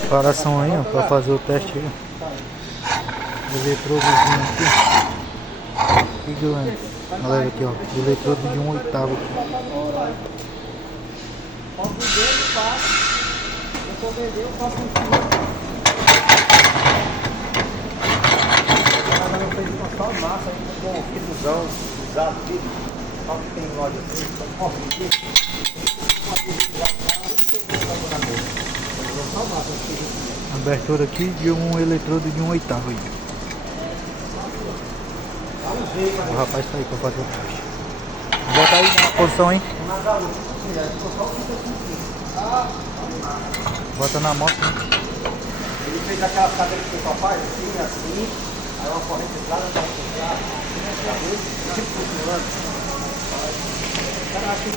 Preparação aí, ó, pra fazer o teste aí. Eletrodozinho aqui. Aqui, galera, aqui, ó. Eletrodo de 1/8 aqui. Massa aí com fibusão usado aqui. Olha que tem loja assim. Abertura aqui de um eletrodo de 1/8 aí. O rapaz tá aí pra fazer o teste. Bota aí na posição aí. Bota na moto. Ele fez aquela cadeira que o pessoal faz, assim, aí uma corrente entrada, uma corrente entrada, tipo funcionando. Cara, acho que